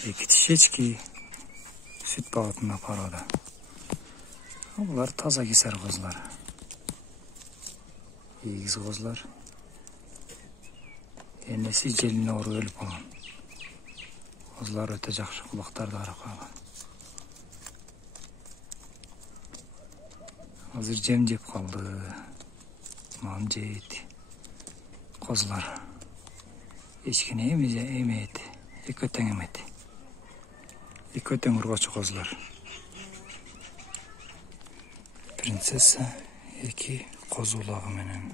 Эки тишечки süt бағытына апарады. Бұлар таза кесер қозылар. Егіз қозылар. Енесі желіне ору өліп қалған. Қозылар өте жақшы құлақтарды арық алған. Азыр жем жеп қалды. Мам жейді. Қозылар. Ешкіне емейді. Екі өтен емейді. Екі өтен ұрғачы қозылар. Принцесса екі қозулағы менен.